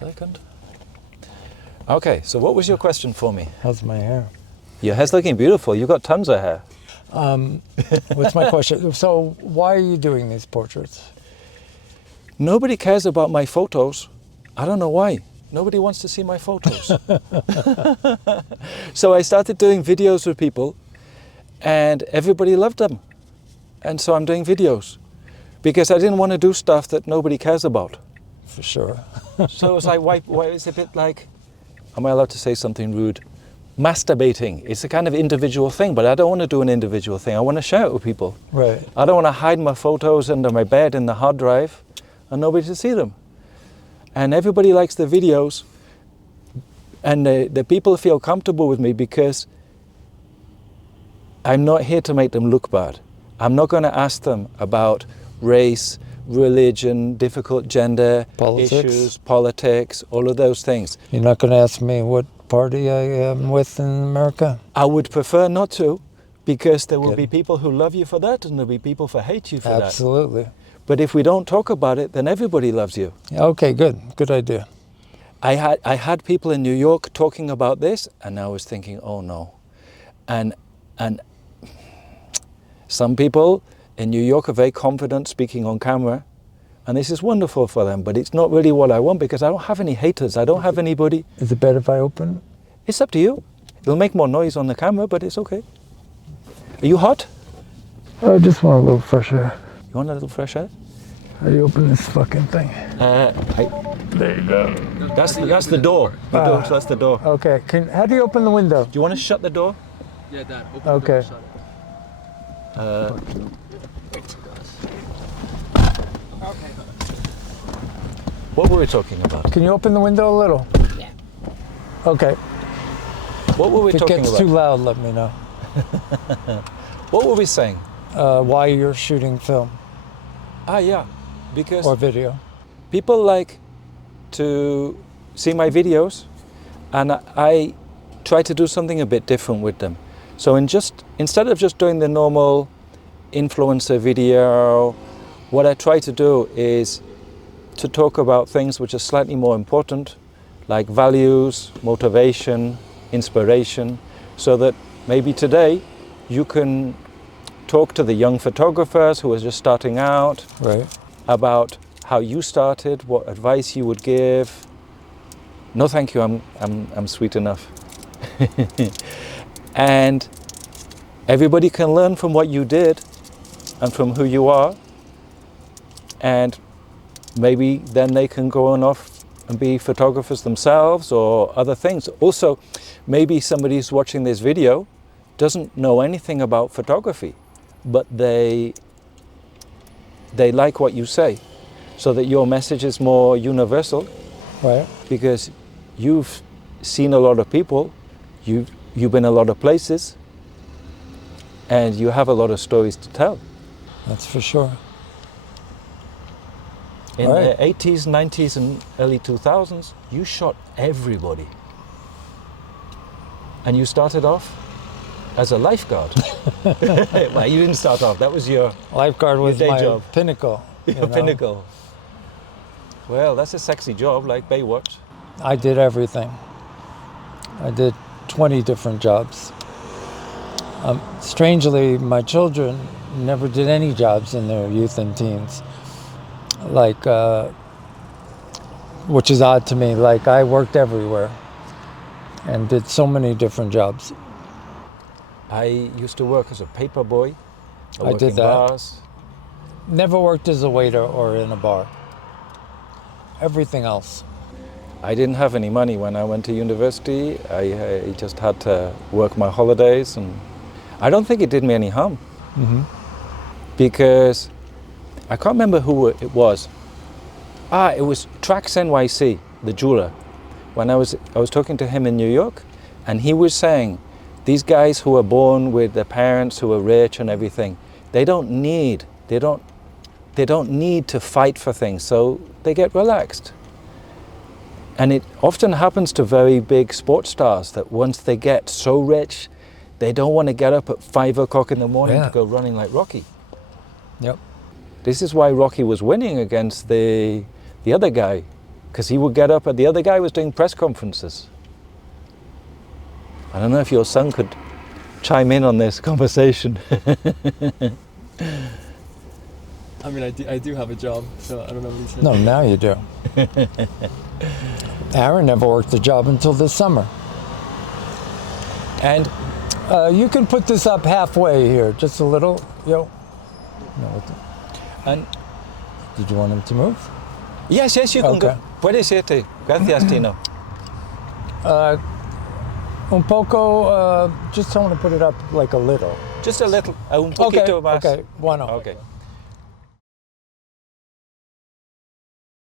second. Okay, so what was your question for me? How's my hair? Your hair's looking beautiful. You've got tons of hair. What's my question? So why are you doing these portraits? Nobody cares about my photos. I don't know why. Nobody wants to see my photos. So I started doing videos with people and everybody loved them. And so I'm doing videos because I didn't want to do stuff that nobody cares about. For sure. So it's like, why it's a bit like, am I allowed to say something rude? Masturbating. It's a kind of individual thing, but I don't want to do an individual thing. I want to share it with people. Right. I don't want to hide my photos under my bed in the hard drive and nobody to see them. And everybody likes the videos and the people feel comfortable with me because I'm not here to make them look bad. I'm not going to ask them about race, religion, difficult gender issues, politics, all of those things. You're not going to ask me what party I am with in America? I would prefer not to, because there will be people who love you for that and there'll be people who hate you for that. Absolutely. But if we don't talk about it, then everybody loves you. Okay, good. Good idea. I had people in New York talking about this and I was thinking, oh no. And some people in New York are very confident speaking on camera, and this is wonderful for them, but it's not really what I want because I don't have any haters. I don't have anybody. Is it better if I open? It's up to you. It'll make more noise on the camera, but it's okay. Are you hot? I just want a little fresh air. You want a little fresh air? How do you open this fucking thing? There you go. That's the door. That's the door. Okay. How do you open the window? Do you want to shut the door? Yeah, Dad. Open Okay. the door, shut it. Okay. What were we talking about? Can you open the window a little? Yeah. Okay. What were we If it talking gets about? too loud, let me know. What were we saying? Why you're shooting film Yeah, because or video. people like to see my videos and I try to do something a bit different with them. So instead of just doing the normal influencer video, what I try to do is to talk about things which are slightly more important, like values, motivation, inspiration, so that maybe today you can talk to the young photographers who are just starting out, Right. about how you started, what advice you would give. No, thank you. I'm sweet enough. And everybody can learn from what you did and from who you are, and maybe then they can go on off and be photographers themselves or other things. Also, maybe somebody who's watching this video doesn't know anything about photography, but they like what you say, so that your message is more universal. Right. Because you've seen a lot of people, you've been a lot of places, and you have a lot of stories to tell. That's for sure. In Right. the 80s, 90s, and early 2000s, you shot everybody. And you started off as a lifeguard. Well, you didn't start off, that was your Lifeguard was day my job. pinnacle. you know. pinnacle. Well, that's a sexy job, like Baywatch. I did everything. I did 20 different jobs. Strangely, my children never did any jobs in their youth and teens. Like, which is odd to me. Like, I worked everywhere and did so many different jobs. I used to work as a paper boy. I did that. Bars. Never worked as a waiter or in a bar. Everything else. I didn't have any money when I went to university. I just had to work my holidays, and I don't think it did me any harm. Mm-hmm. Because I can't remember who it was. It was Trax NYC, the jeweler. When I was talking to him in New York, and he was saying, these guys who are born with their parents who are rich and everything, they don't need to fight for things, so they get relaxed. And it often happens to very big sports stars that once they get so rich, they don't want to get up at 5 o'clock in the morning to go running like Rocky. Yep. This is why Rocky was winning against the other guy, because he would get up and the other guy was doing press conferences. I don't know if your son could chime in on this conversation. I mean, I do have a job, so I don't know what he said. No, now you do. Aaron never worked a job until this summer. And you can put this up halfway here, just a little, yo. No, And did you want him to move? yes, you can Okay. go. Puedes irte. Gracias, Tino. Un poco, just tell him to put it up like a little. Just a little, un poquito más. Okay, bueno. Okay.